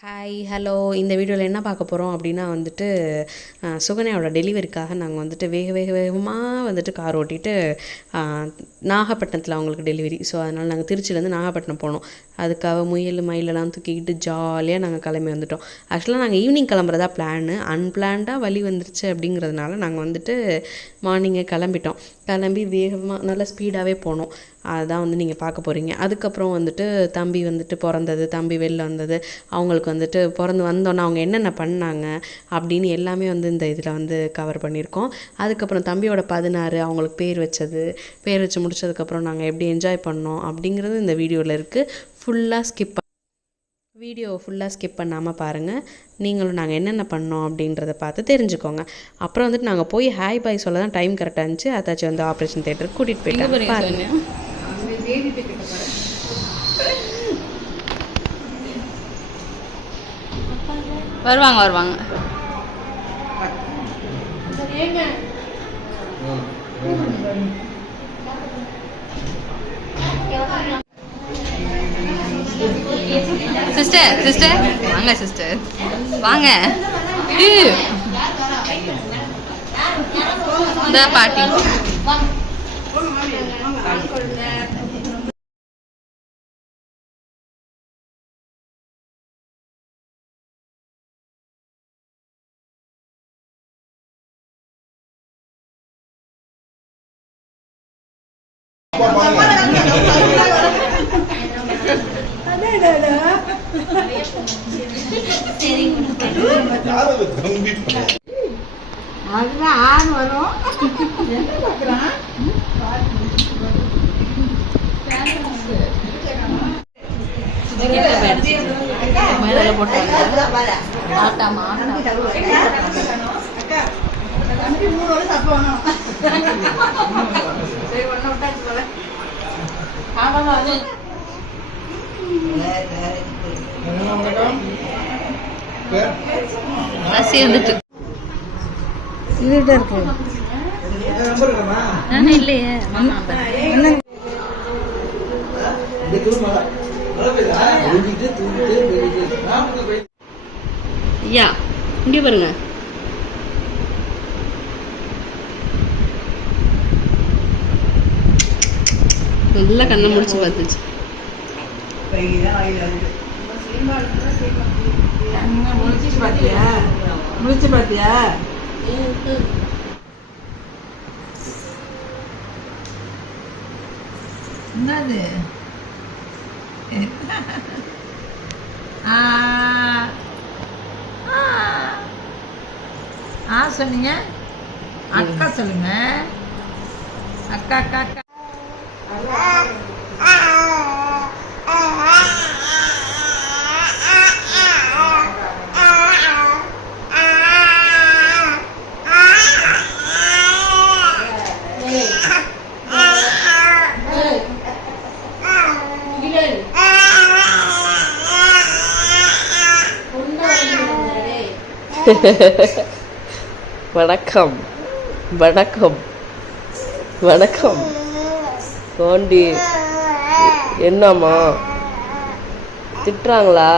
Hi hello இந்த வீடியோவில் என்ன பார்க்க போகிறோம் அப்படின்னா வந்துட்டு சுகன்யாவோட டெலிவரிக்காக நாங்கள் வந்துட்டு வேகமாக வந்துட்டு கார் ஓட்டிட்டு நாகப்பட்டினத்தில் அவங்களுக்கு டெலிவரி. ஸோ அதனால் நாங்கள் திருச்சியிலேருந்து நாகப்பட்டினம் போனோம். அதுக்காக மயிலெல்லாம் தூக்கிக்கிட்டு ஜாலியாக நாங்கள் கிளம்பி வந்துட்டோம். ஆக்சுவலாக நாங்கள் ஈவினிங் கிளம்புறதா பிளான்னு, அன்பிளான்டாக வழி வந்துருச்சு அப்படிங்கிறதுனால நாங்கள் வந்துட்டு மார்னிங்கே கிளம்பி வேகமாக நல்லா ஸ்பீடாகவே போனோம். அதுதான் வந்து நீங்கள் பார்க்க போகிறீங்க. அதுக்கப்புறம் வந்துட்டு தம்பி வந்துட்டு பிறந்தது, தம்பி வெளில வந்தது, அவங்களுக்கு வந்துட்டு பிறந்து வந்தோன்னே அவங்க என்னென்ன பண்ணாங்க அப்படின்னு எல்லாமே வந்து இந்த இதில் வந்து கவர் பண்ணியிருக்கோம். அதுக்கப்புறம் தம்பியோட 16 அவங்களுக்கு பேர் வச்சு முடிச்சதுக்கப்புறம் நாங்கள் எப்படி என்ஜாய் பண்ணோம் அப்படிங்கிறது இந்த வீடியோவில் இருக்குது. வீடியோவை ஃபுல்லாக ஸ்கிப் பண்ணாமல் பாருங்கள். நீங்களும் நாங்கள் என்னென்ன பண்ணோம் அப்படின்றத பார்த்து தெரிஞ்சுக்கோங்க. அப்புறம் வந்துட்டு நாங்கள் போய் ஹாய் பாய் சொல்ல தான் டைம் கரெக்டாக இருந்துச்சு. அதாச்சும் வந்து ஆப்ரேஷன் தேட்டருக்கு கூட்டிகிட்டு போயிட்டாங்க. பாருங்க, வருவாங்க சிஸ்டர் வாங்க சிஸ்டர் வாங்க. இந்த பாட்டி அதுதான் ஆண் வரும். என்ன பார்க்குறான் பசி வந்துட்டு இருக்கு. இல்லையே ஐயா இங்கே பாருங்க. நல்லா கண்ணை முடிச்சு பார்த்துச்சு. முடிச்சு பாத்தியா? என்னது? சொன்னீங்க அக்கா, சொல்லுங்க அக்கா அக்கா அக்கா. வணக்கம் வணக்கம் வணக்கம். தோண்டி என்னம்மா திட்டுறாங்களா?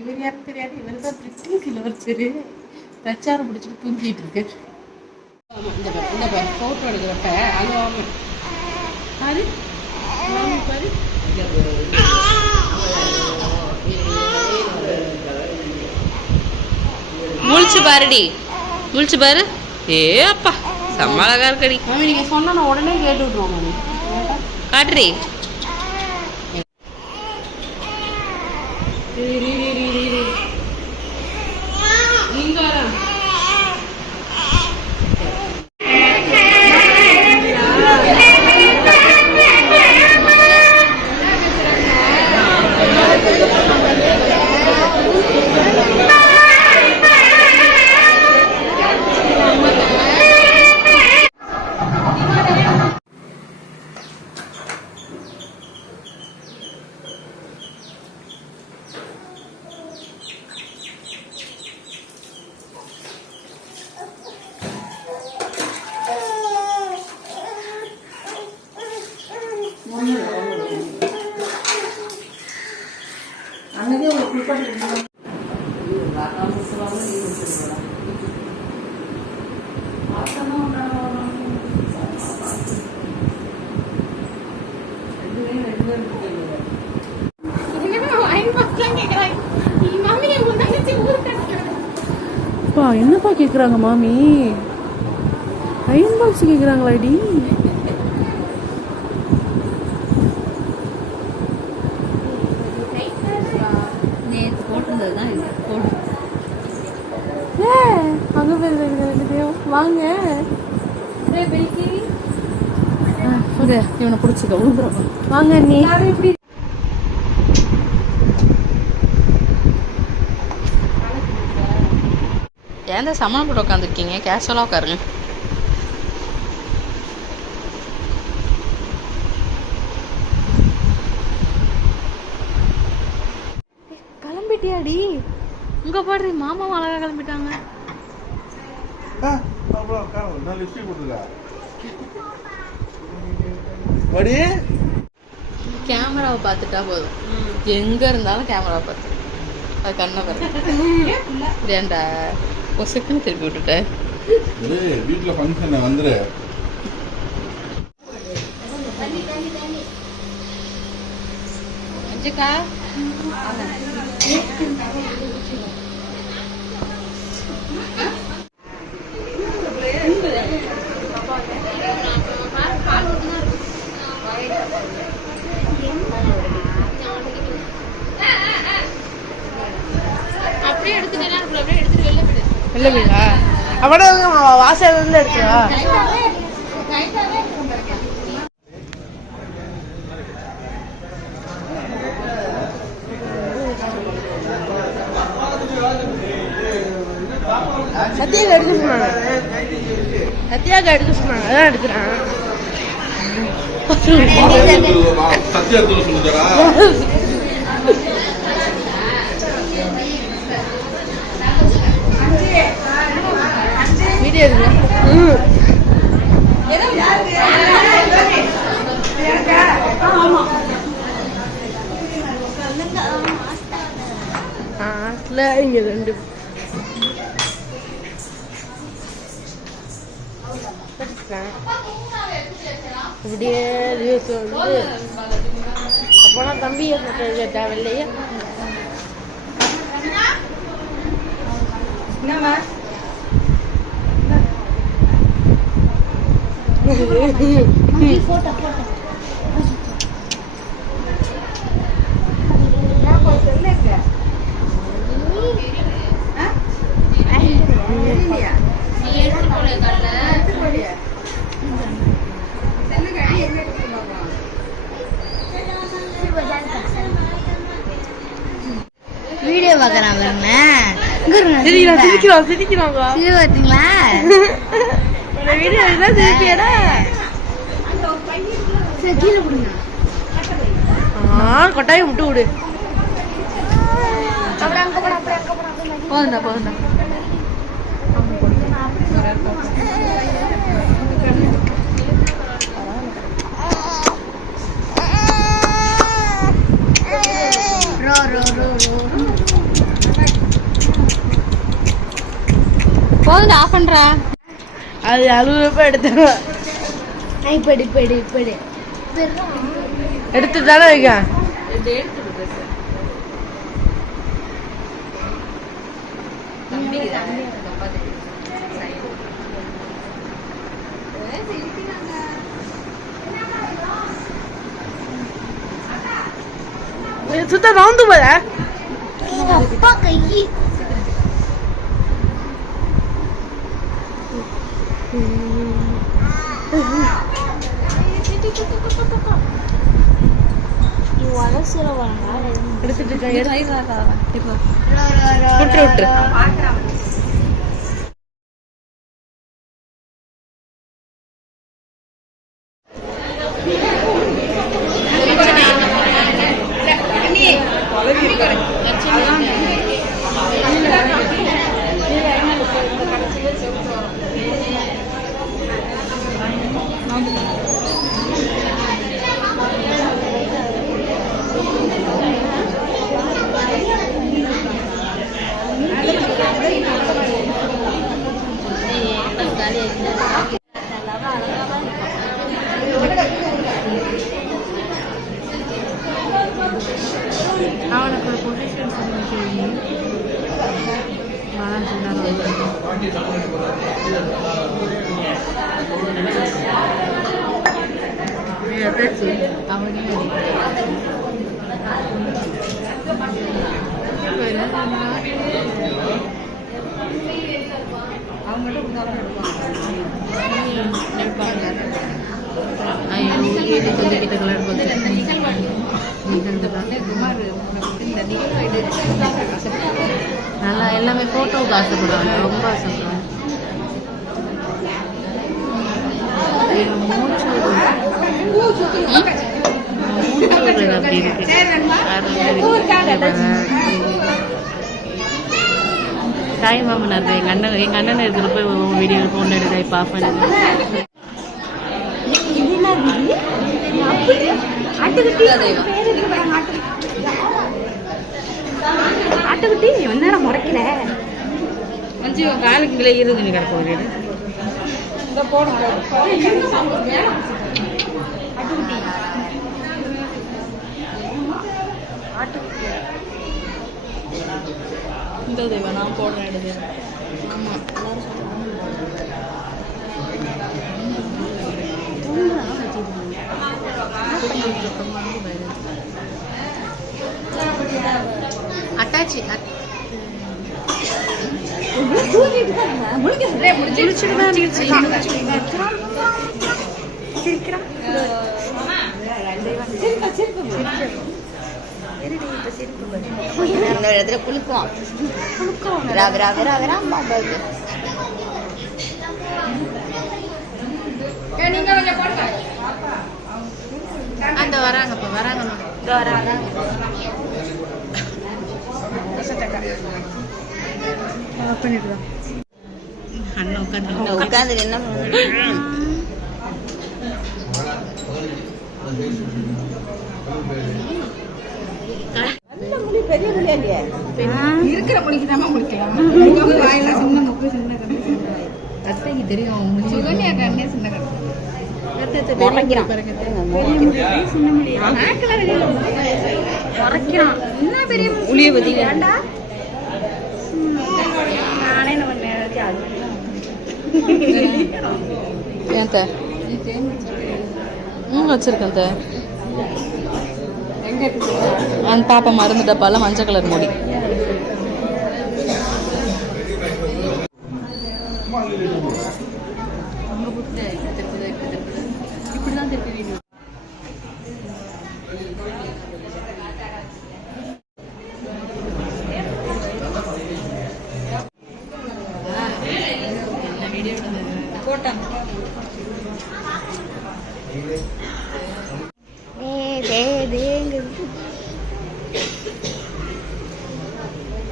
இவர் யாரும் தெரியாது. இவர் தான் பிரிட்டிஷ் இளவரசர். பிரச்சாரம் பிடிச்சிட்டு தூங்கிட்டு இருக்கு. இந்த போட்டோ எடுக்கிறப்ப அது பாரு பாரு. முழிச்சு பாரு. ஏ அப்பா செம்ம அழகா இருக்கடி. நீங்க சொன்னா உடனே கேட்டு விட்டுருவோம். காட்டுறி என்னப்பா கேட்குறாங்க மாமி? அயன் பாக்ஸ் கேட்குறாங்களாடி? நேற்று போட்டிருந்தது தான் இது போடு. அங்கே போய் வாங்க. இவனை பிடிச்சிக்க விழுந்துடும். வாங்க நீ. ஏன் தான் சமாளம் போட்டு உட்காந்துருக்கீங்க? கேஷுவலாக உட்காருங்க. கிளம்பிட்டியாடி? உங்க பாடுறி மாமா அழகா கிளம்பிட்டாங்க. கேமராவை பார்த்துட்டா போதும், எங்க இருந்தாலும் கேமராவை பார்த்து அது கண்ணை பார்த்து ஏன்டா பொசுக்குன்னு திருப்பி விட்டுட்டேன். வீட்டுல ஃபங்க்ஷன் வந்துரு. அஞ்சுக்கா அப்படியே எடுத்துட்டேன்னா அப்படியே எடுத்துட்டு வெளில போயிடு. வெளில போயிடா? அவட வாசல் வந்து எடுத்துவா. சத்யாக்கு எடுக்க சொன்னாங்க. சத்யாக்கு எடுக்க சொன்னாங்க, அதான் எடுக்கிறேன். சத்யா சொல்லுறா வீடியோ எடுங்க. இங்க ரெண்டு இப்படியே நியூஸ் வந்து அப்போனா தம்பியை தேவையில்லையே. என்னம்மா வீடியோ பார்க்கறான் பாருங்க. சிரிக்கிறான் சிரிக்கிறாங்க. பார்த்தீங்களா? வீடியோ எல்லாம் சிரிப்பியடா. கீழே கொடுங்க. கொட்டாயம் விட்டு விடு. போதுண்டா போதுண்டா. போதுண்டா ஆஃப் பண்றா. அது 60 ரூபாய் எடுத்துருவேன். இப்படி எடுத்து தானே வைக்க. சுத்த ரவுண்டு போல அப்பா கை எடுத்துட்டு விட்டு விட்டு நல்லா எல்லாமே ஃபோட்டோவுக்கு ஆசைப்படுவாங்க, ரொம்ப ஆசைப்படுவாங்க. அப்படி இருக்கு. தாய் மாமனார் எங்கள் அண்ணன் இருக்கிறப்ப வீடியோ ஃபோன் எடுக்க இப்போ ஆஃப் பண்ணி ஆட்டுக்குட்டி நேரம் முறைக்கல மஞ்சி காலுக்கு விலை இருபது கிடக்கும் வீடு இந்த தேவா நான் போடுறேன் எடுத்து. ஆமாம் அட்டாச்சி இன்னொரு இடத்துல குளிக்குவான். அந்த வராங்கப்பா வராங்கம்மா அண்ணன் உட்காந்து என்ன இருக்கிற மொழிக்கு தான் முடிக்கலாம். அத்தைக்கு தெரியும் சுகன்யா கண்ணே சின்ன கண்ணு உளிய பத்தி ஏன் வச்சிருக்கேன் அந்த பாப்பா மருந்து டப்பால மஞ்சள் கலர் மூடி இப்படிதான் திருப்பி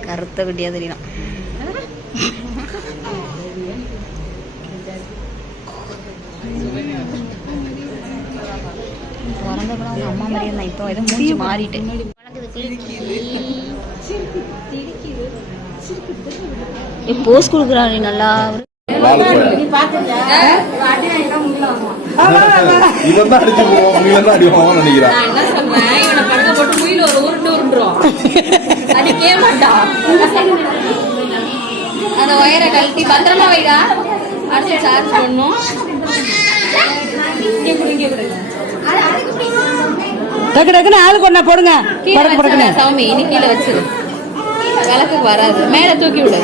கருத்த குட்டியா தெரியணும். பிறந்த கூட அவங்க அம்மா மாதிரியே தான். இப்போ எதுவும் மூஞ்சி மாறிட்டு போஸ் கொடுக்குறாரு நல்லா. இவன் தான் அடிச்சு போவான், இவன் தான் அடிவான் நினைக்கிறான். நான் என்ன சொல்றேன், இவனை படத்தை போட்டு முயில ஒரு உருண்டுறோம் அதுக்கே மாட்டான். அந்த ஒயரை கழட்டி பத்திரமா வைடா, அடுத்து சார்ஜ் பண்ணும். டக்கு டக்குன்னு ஆளுக்கு ஒண்ணா போடுங்க. கீழே வச்சு சௌமி இனி கீழே வச்சிரு, விளக்குக்கு வராது. மேல தூக்கி விடு.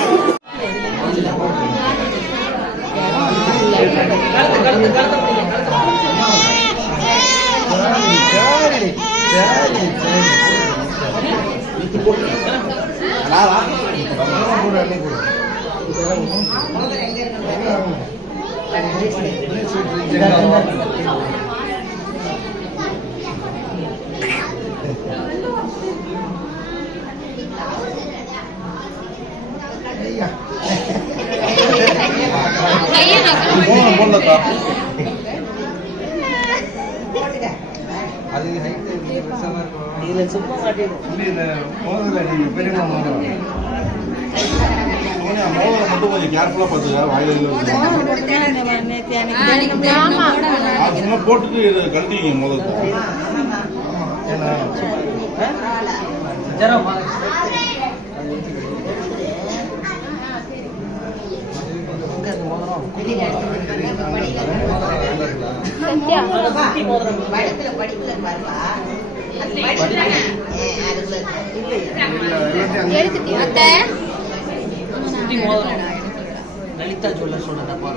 கொஞ்சம் கேர்ஃபுல்லா பாத்துக்க, வாயில சும்மா போட்டுட்டு இதை கழட்டிங்க முதல்ல. லலிதா சொல்ல சொல்றதப்பா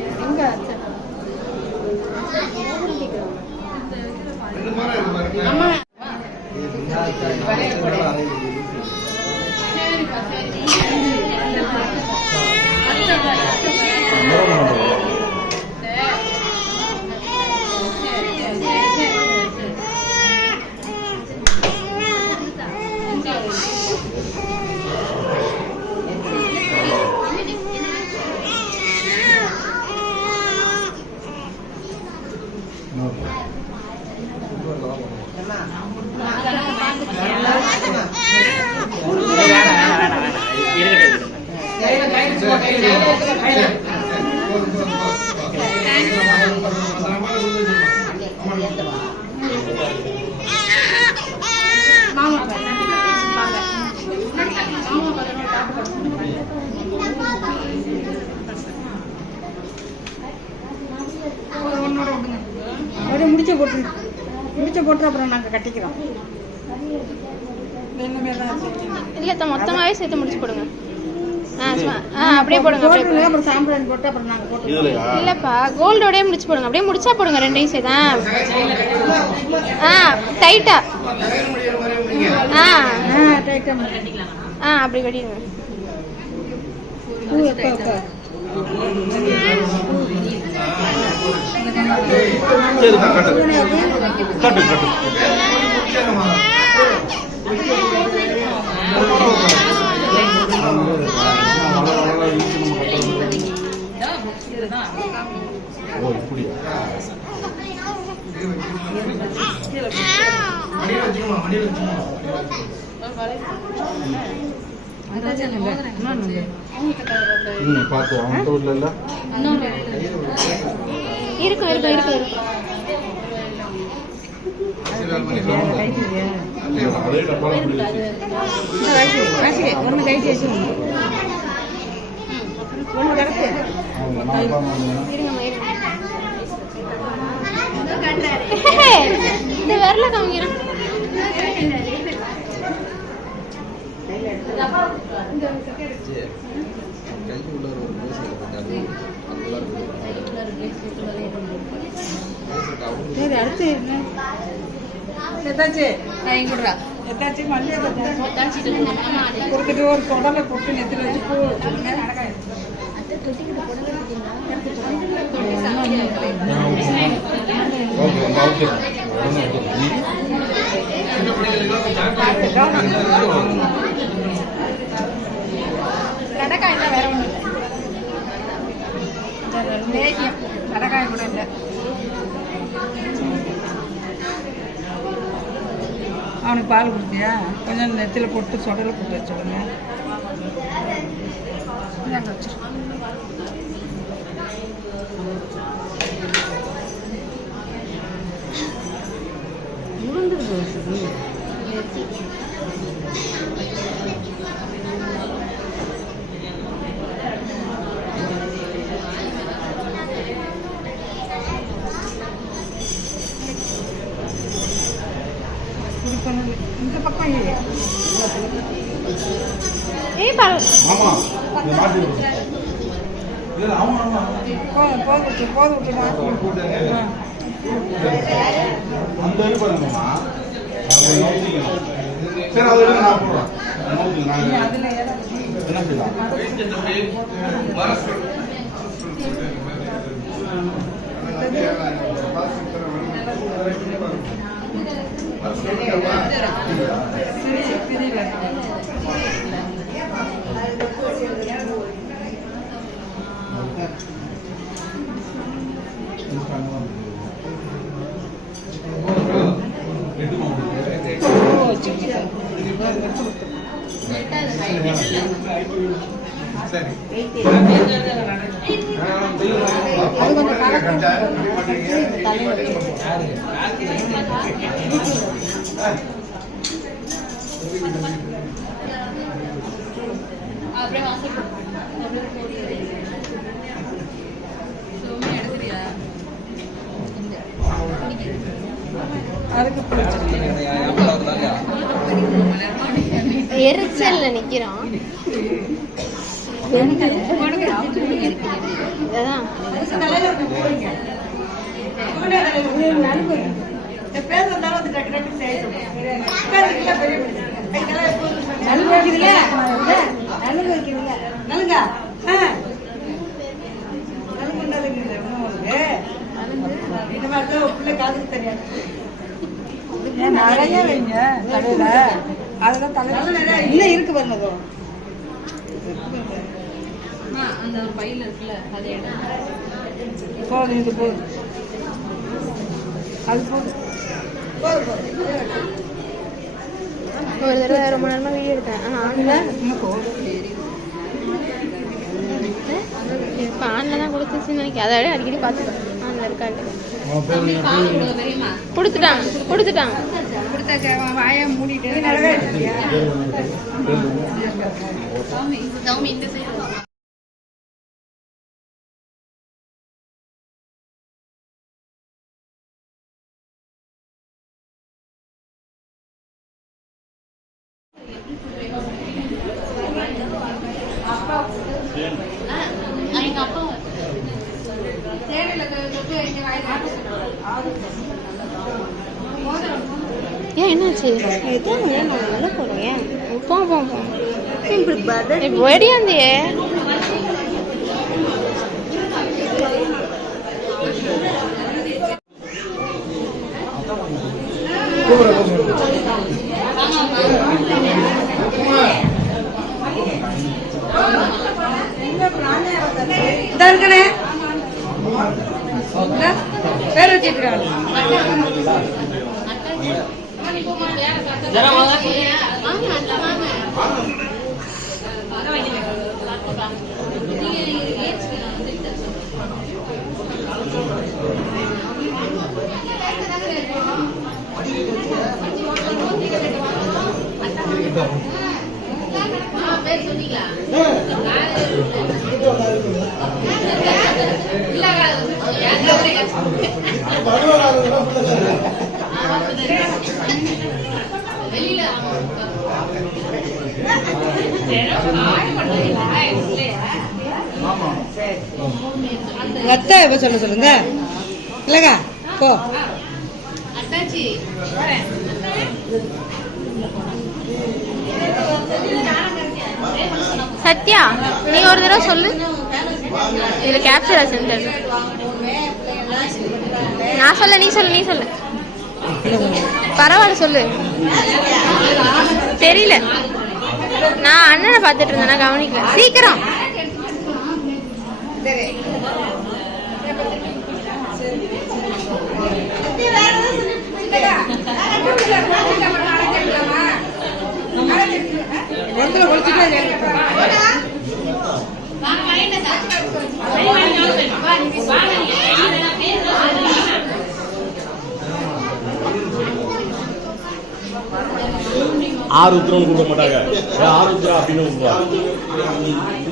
முடிச்ச போட்டு அப்புறம் நாங்கள் கட்டிக்கிறோம். இல்லை மொத்தமாகவே சேர்த்து முடிச்சு போடுங்க. அப்படியே போடுங்க. அப்புறம் சாம்பிராணி போட்டு அப்புறம் நாங்கள் போட்டு இல்லைப்பா கோல்டோடய முடிச்சு போடுங்க. அப்படியே முடிச்சா போடுங்க ரெண்டையும் சேர்த்து. டைட்டா அப்படி கட்டிடுங்க. இருக்கு இருக்கு இருக்கு இருக்கு. ஒன்று கைட்டு வச்சு ஒன்று கிடக்கு. இந்த வரல காமிக்கிறேன். சரி அடுத்து எத்தாச்சு எத்தாச்சு மல்லி கொடுத்துட்டு ஒரு தொடலை போட்டு நெத்தில வச்சு பூ வச்சுருங்க. கடக்காய் இல்லை, வேற ஒன்றும் இல்லை. லேகியம் கடக்காய் கூட இல்லை. அவனுக்கு பால் கொடுத்தியா? கொஞ்சம் நெத்தில போட்டு சொடலை போட்டு வச்சுடுங்க. இந்த பக்கம் எரிச்சல்ல நிக்கிறோம். அதான் நிறைய வைங்க கடையில. அதெல்லாம் இன்னும் இருக்கு பாருங்க. அந்த ஒரு பையில இருக்குல்ல அதே போதும், இது போதும், அது போதும். ஒரு தடவை ரொம்ப நேரமா வீடியோ எடுத்தேன். இப்போ ஆன்ல தான் கொடுத்துச்சுன்னு நினைக்கிறேன். அதை விட அடிக்கடி பார்த்துட்டேன். ஆன்ல இருக்காட்டு கொடுத்துட்டாங்க. வாயை மூடிட்டு எங்க அப்பா ஏன் என்னாச்சு? போம் ஒடியாந்தியே. பேர் வச்சிருக்காங்க. அத்தை எப்ப சொல்லுங்க இல்லக்கா போ. சத்யா நீ ஒரு தடவை சொல்லு. இதுல கேப்சர் சென்டர் நான் சொல்ல, நீ சொல்லு. பரவாயில்ல சொல்லு. தெரியல, நான் அண்ணனை பார்த்துட்டு இருந்தேன், நான் கவனிக்கல. சீக்கிரம் ஆருத்ரம் கூப்பிட மாட்டாங்க, ஆருத்ரா அப்படின்னு கூப்பிடுவாங்க.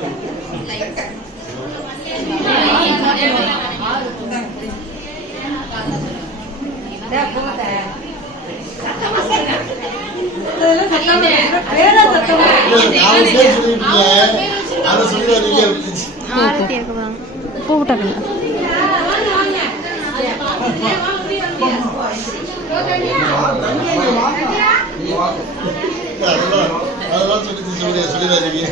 கூப்பிட்டாங்க. அதெல்லாம் சொல்லிடாதீங்க.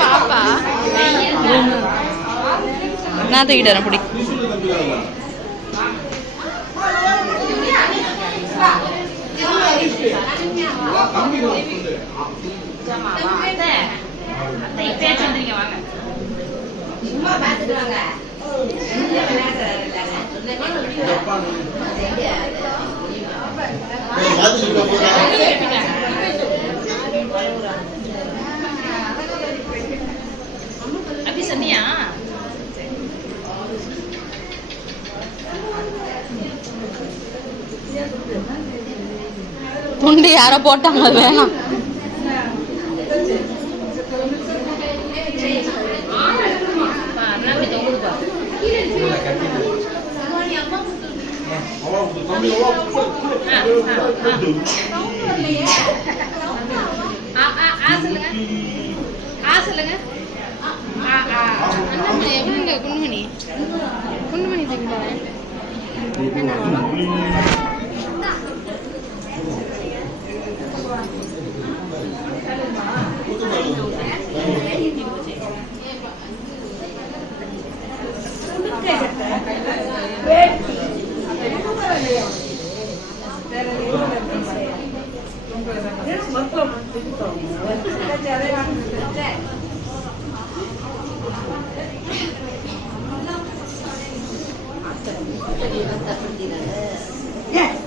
பாப்பா நான் தூக்கிட்டு வரேன் பிடி. அப்படி சொன்னியா? துண்டு யாரோ போட்டாங்க, அது வேணாம். குண்டுமணி குண்டுமணி தூக்கி போறேன்.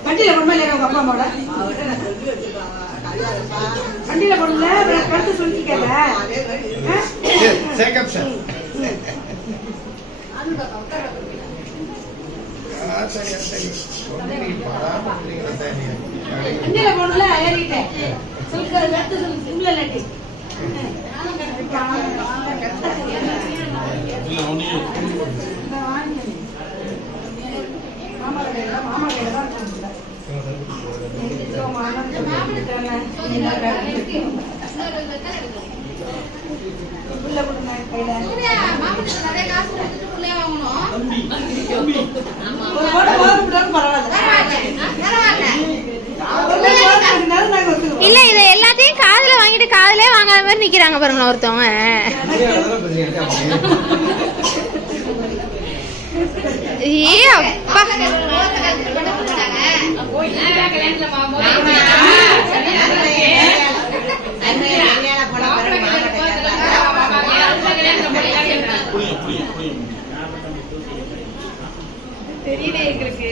வண்டியில பொண்ணு உங்க அப்பா அம்மாவோட வண்டியில பொண்ணு கருத்து சொல்லிக்கல. வண்டியில பொண்ணுல ஏறிட்டேன் சொல்லிக்கிற கருத்து சொல்லி உள்ள நட்டி இல்ல இதை எல்லாத்தையும் காதுல வாங்கிட்டு காதுலே வாங்காத மாதிரி நிக்கிறாங்க பாருங்க ஒருத்தவங்க. ஏ அப்பா தெரியல எங்களுக்கு.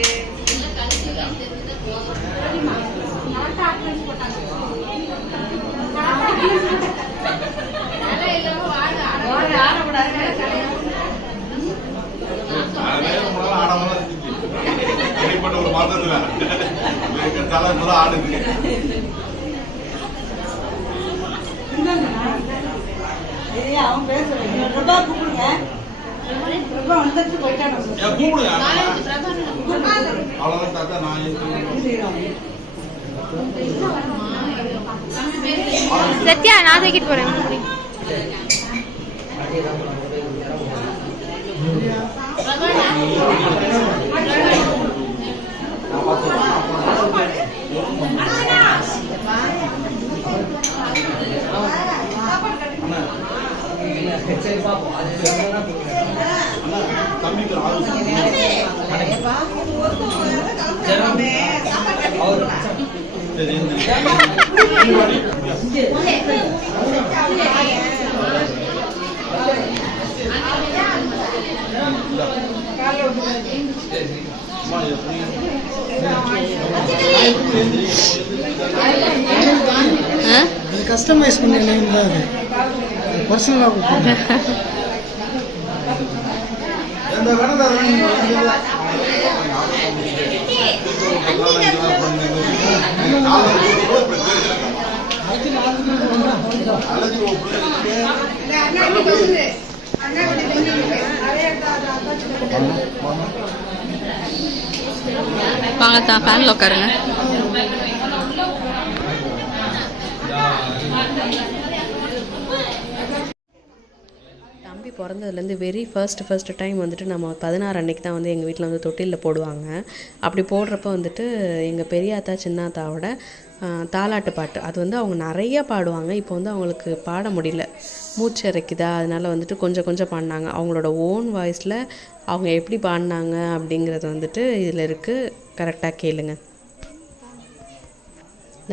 ஒரு மாதத்துல தலை முதல் ஆடுது. அவன் பேசுறேன் கூப்பிடுங்க வந்துட்டு போயிட்டான். கூப்பிடுங்க அவ்வளவுதான் தாத்தா. நான் சத்யா நான் தூக்கிட்டு போறேன். சரி பாப்போம். அது தம்பிக்கு கஸ்டமைஸ் பண்ண நேம் தான் அது. பர்சனலாக கொடுத்தாங்க. வாங்க தான் ஃபேன்ல உட்காருங்க. தம்பி பிறந்ததுலேருந்து வெரி ஃபர்ஸ்ட் டைம் வந்துட்டு நம்ம 16 அன்னைக்கு தான் வந்து எங்கள் வீட்டில் வந்து தொட்டிலில் போடுவாங்க. அப்படி போடுறப்ப வந்துட்டு எங்கள் பெரியாத்தா சின்னாத்தாவோட தாலாட்டு பாட்டு அது வந்து அவங்க நிறைய பாடுவாங்க. இப்போ வந்து அவங்களுக்கு பாட முடியல, மூச்சு இறைக்குதா, அதனால் வந்துட்டு கொஞ்சம் பாடினாங்க. அவங்களோட ஓன் வாய்ஸில் அவங்க எப்படி பாடினாங்க அப்படிங்கிறது வந்துட்டு இதில் இருக்குது, கரெக்டாக கேளுங்க.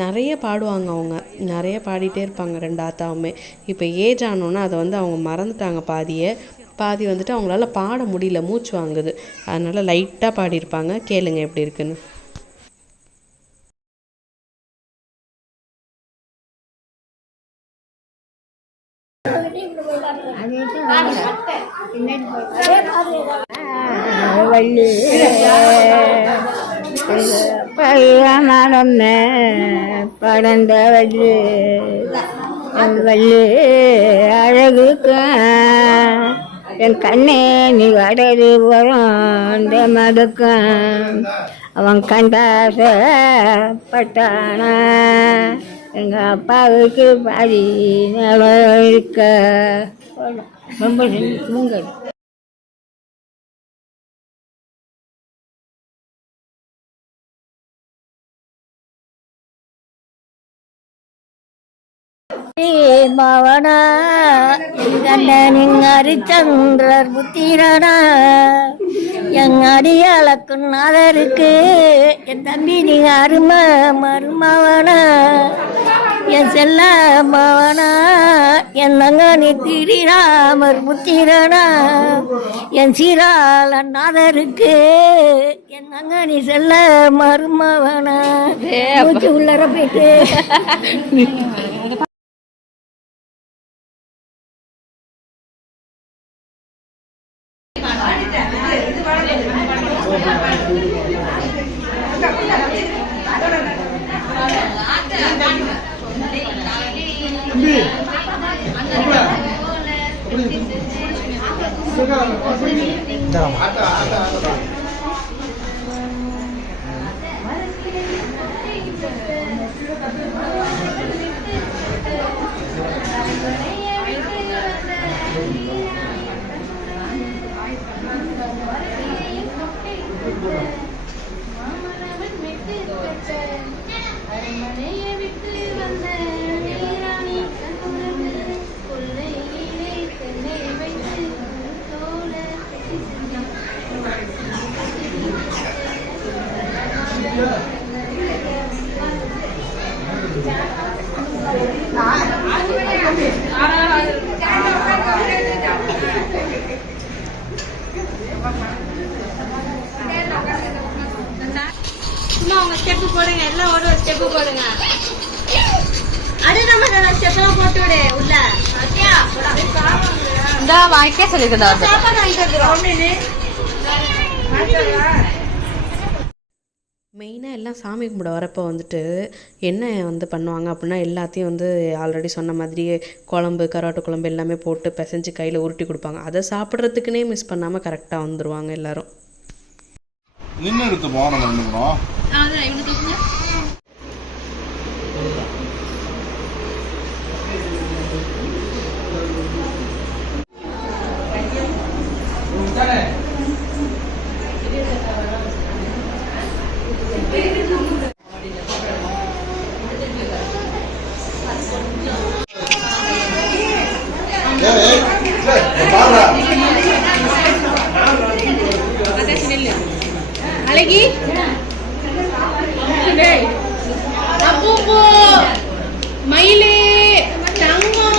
நிறைய பாடுவாங்க, அவங்க நிறைய பாடிட்டே இருப்பாங்க 2 ஆத்தாவுமே. இப்போ ஏஜ் ஆனோன்னா அதை வந்து அவங்க மறந்துட்டாங்க பாதி வந்துட்டு அவங்களால பாட முடியல, மூச்சு வாங்குது. அதனால் லைட்டாக பாடியிருப்பாங்க, கேளுங்க எப்படி இருக்குன்னு. நடந்த படந்த வள்ளி வள்ளி அழகுக்க என் கண்ணே நீ வடது வரும் மடுக்க அவன் கண்டாச பட்டானா எங்கள் அப்பாவுக்கு பாதி நிலம் இருக்க ரொம்ப தூங்கல். பவனா கண்டனின் ஹரிச்சந்திரர் புத்திரனா என் அடியாளக்கும் நாதருக்கு என் தம்பி நீங்க அரும மருமவனா என் செல்ல மவனா என் தங்கனி திரிராமர் புத்திரனா என் சீராள நாதருக்கு என் தங்கனி செல்ல மருமவனா மூச்சு உள்ளர போயிட்டு சும்மா உங்க ஸ்டெப்பு போடுங்க, எல்லாம் ஒரு ஸ்டெப்பு போடுங்க. அது நம்ம ஸ்டெப்லாம் போட்டு விடு உள்ள. இந்த வாய்க்கே சொல்லிக்கிறதா சாப்பாடு வாங்கிட்டு வந்துடும். மெயினாக எல்லாம் சாமி கும்பிட வரப்போ வந்துட்டு என்ன வந்து பண்ணுவாங்க அப்படின்னா எல்லாத்தையும் வந்து ஆல்ரெடி சொன்ன மாதிரியே குழம்பு கருவாட்டு குழம்பு எல்லாமே போட்டு பிசைஞ்சு கையில் உருட்டி கொடுப்பாங்க. அதை சாப்பிட்றதுக்குனே மிஸ் பண்ணாமல் கரெக்டாக வந்துடுவாங்க எல்லாரும். நின்று எடுத்து போனோம் நின்றுக்கிறோம். அழகி அப்பூ மயிலே தங்கம்.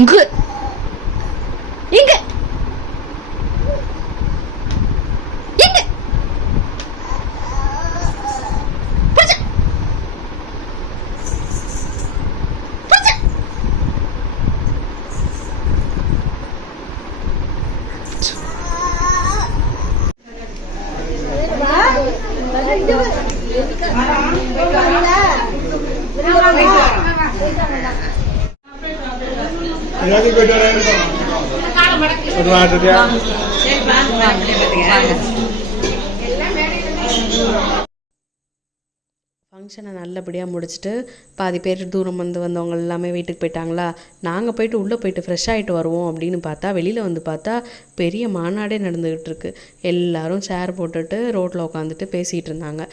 இங்க இங்க இங்க எல்லாத்தையும் போயிட்டு வரேன். ஒரு வாரத்துக்கு. ஃபங்க்ஷனை நல்லபடியாக முடிச்சுட்டு பாதி பேர் தூரம் வந்தவங்க எல்லாமே வீட்டுக்கு போயிட்டாங்களா. நாங்கள் போயிட்டு உள்ளே போயிட்டு ஃப்ரெஷ் ஆகிட்டு வருவோம் அப்படின்னு பார்த்தா வெளியில் வந்து பார்த்தா பெரிய மாநாடே நடந்துக்கிட்டு இருக்கு. எல்லோரும் சேர் போட்டுட்டு ரோட்டில் உட்காந்துட்டு பேசிகிட்டு இருந்தாங்க.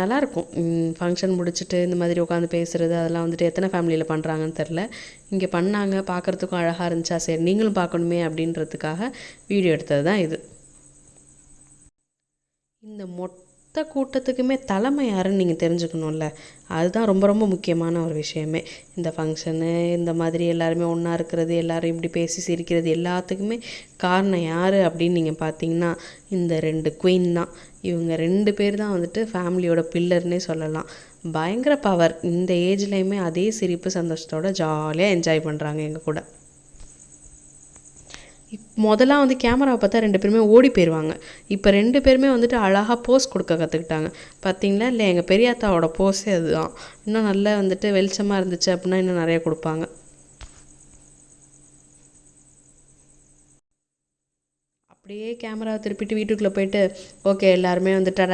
நல்லாயிருக்கும் ஃபங்க்ஷன் முடிச்சுட்டு இந்த மாதிரி உட்காந்து பேசுகிறது. அதெல்லாம் வந்துட்டு எத்தனை ஃபேமிலியில் பண்ணுறாங்கன்னு தெரில. இங்கே பண்ணாங்க, பார்க்குறதுக்கும் அழகாக இருந்துச்சா, சரி நீங்களும் பார்க்கணுமே அப்படின்றதுக்காக வீடியோ எடுத்தது தான் இது. இந்த மொத்த கூட்டத்துக்குமே தலைமை யாருன்னு நீங்கள் தெரிஞ்சுக்கணும்ல, அதுதான் ரொம்ப ரொம்ப முக்கியமான ஒரு விஷயமே. இந்த ஃபங்க்ஷனு இந்த மாதிரி எல்லாருமே ஒன்றா இருக்கிறது, எல்லோரும் இப்படி பேசி சிரிக்கிறது எல்லாத்துக்குமே காரணம் யார் அப்படின்னு நீங்கள் பார்த்தீங்கன்னா இந்த 2 குயின் தான். இவங்க 2 பேர் தான் வந்துட்டு ஃபேமிலியோட பில்லர்னே சொல்லலாம். பயங்கர பவர். இந்த ஏஜ்லேயுமே அதே சிரிப்பு சந்தோஷத்தோட ஜாலியாக என்ஜாய் பண்ணுறாங்க எங்கள் கூட. முதல்ல வந்து கேமராவை பார்த்தா 2 பேருமே ஓடி போயிடுவாங்க. இப்போ 2 பேருமே வந்துட்டு அழகாக போஸ் கொடுக்க கற்றுக்கிட்டாங்க. பார்த்தீங்களா இல்லை, எங்கள் பெரியாத்தாவோட போஸே அதுதான். இன்னும் நல்லா வந்துட்டு வெளிச்சமாக இருந்துச்சு அப்படின்னா இன்னும் நிறைய கொடுப்பாங்க. அப்படியே கேமராவை திருப்பிட்டு வீட்டுக்குள்ளே போயிட்டு ஓகே எல்லாருமே வந்துட்டு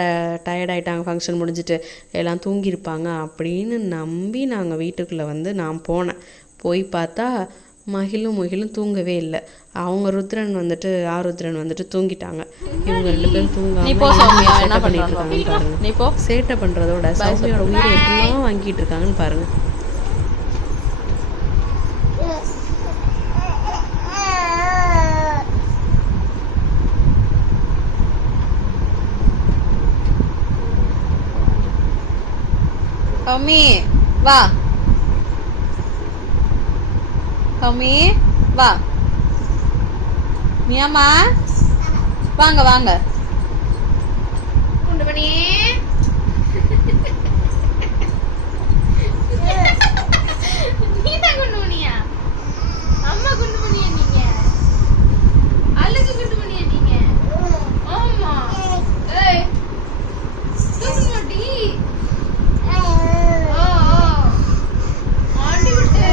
டயர்ட் ஆகிட்டாங்க, ஃபங்க்ஷன் முடிஞ்சிட்டு எல்லாம் தூங்கியிருப்பாங்க அப்படின்னு நம்பி நாங்கள் வீட்டுக்குள்ளே வந்து நான் போனேன். போய் பார்த்தா முகிலும் தூங்கவே இல்லை. அவங்க ருத்ரன் வந்துட்டு ஆருத்ரன் வந்துட்டு தூங்கிட்டாங்க. இவங்க 2 பேரும் தூங்காம என்ன பண்ணிட்டு இருக்காங்கன்னு பாருங்க. சேட்டை பண்றதோட சௌமியோட உயிரை எப்படிலாம் வாங்கிட்டு இருக்காங்கன்னு பாருங்க. சௌமி வா, சௌமி வா, மியாமா வாங்க வாங்க. குண்டு பண்ணி நீ தான் குண்டு பண்ணியா? அம்மா குண்டு பண்ணியா? நீங்க அழுகு குண்டு பண்ணியா? நீங்க ஆமா. ஏய் தூக்கு மாட்டி. ஆண்டி விட்டு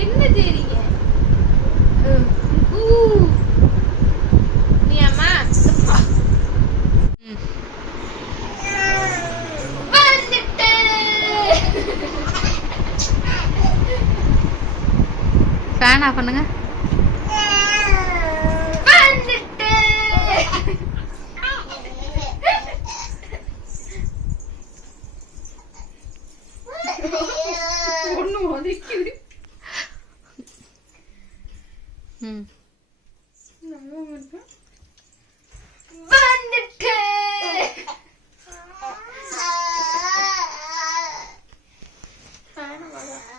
என்ன தெரியுங்க நீ அம்மா வந்துட்டு ஃபேன் ஆஃப் பண்ணுங்க. வந்துட்டு ஒண்ணு ஒதுக்கிது. நம்ம மட்டும்